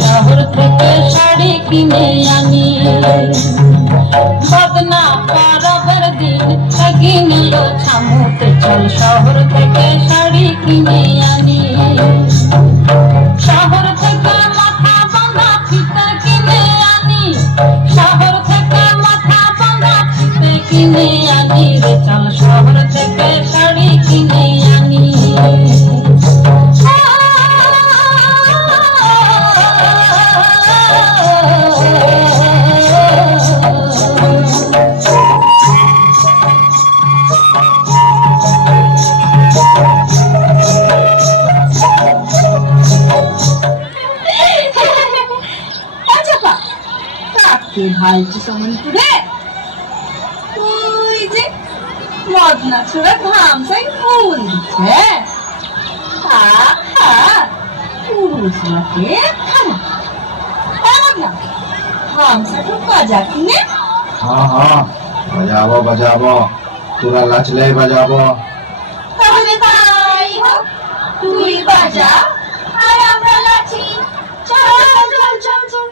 শহর থেকে শাড়ি কিনে আনি বদনা পরবের দিন কিনে লো ছামুতে চল শহর থেকে শাড়ি কিনে আনি শহর থেকে মাথা বাঁধা ফিতে কিনে আনি শহর থেকে মাথা বাঁধা ফিতে কিনে আনি রে চল শহর থেকে শাড়ি কিনে আনি ভাই সমন করে তুই যে মদনা ছোড়া ঘামছাই ফুল দিচ্ছে পুরুষ নাকি খারাপ ঘামছা তো বাজা কিনে हाँ हाँ बजाबो बजाबो तुरा लचले बजाबो তাহলে তাই হোক তুই বাজা আর আমরা লাচি চল চল চল চল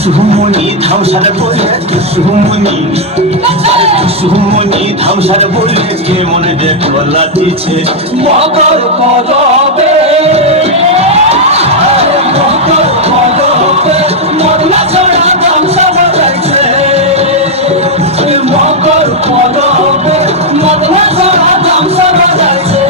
সুমনি ধামসার বলে সুমনি ধামসার বলে কে মনে দেখো লাঠিছে মকর করবে মকর করবে মদনা ছড়া ধামসা বাজাইছে মকর করবে মদনা ছড়া ধামসা বাজাইছে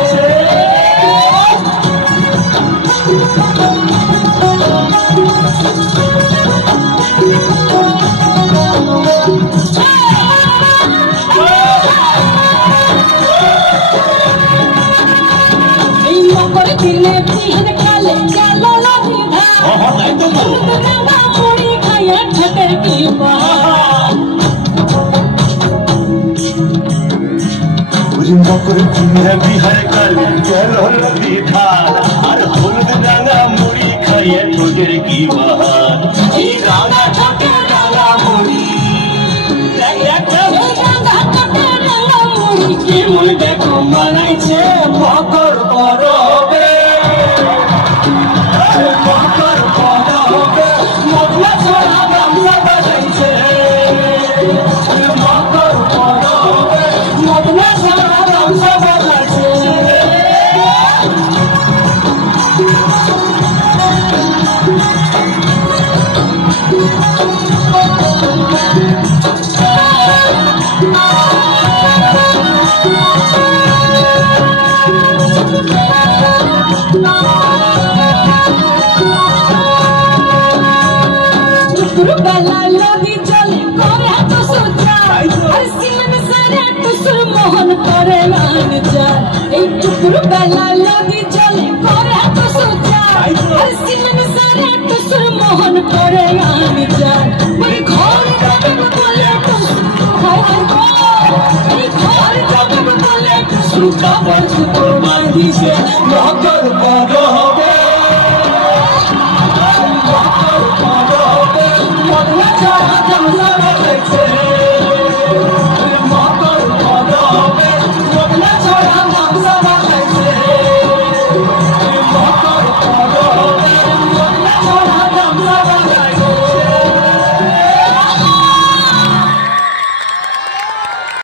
মকর কিনে বিহার কালে গেল বিধার আর হলুদ ডাঙা মুড়ি খাইয়ে ঠোঁটের কি বাহার এই রাঙা ঠোঁটের ডাঙা মুড়ি কি মনে দেখো মানাইছে মকর করবে মকর করবে মদনা ছড়া গামছা বাজাইছে মকর করবে মদনা ছড়া গামছা বাজাইছে মোহন করে মান চাল এই টুকুর বেলা নদী জলে করে তো সুচার সিমন সারা টুসুর করে আমি চাই ওই ঘর যাবে বলে ঘর যাবে বলে সুখা বাঁচবো বাঁধিছে নগর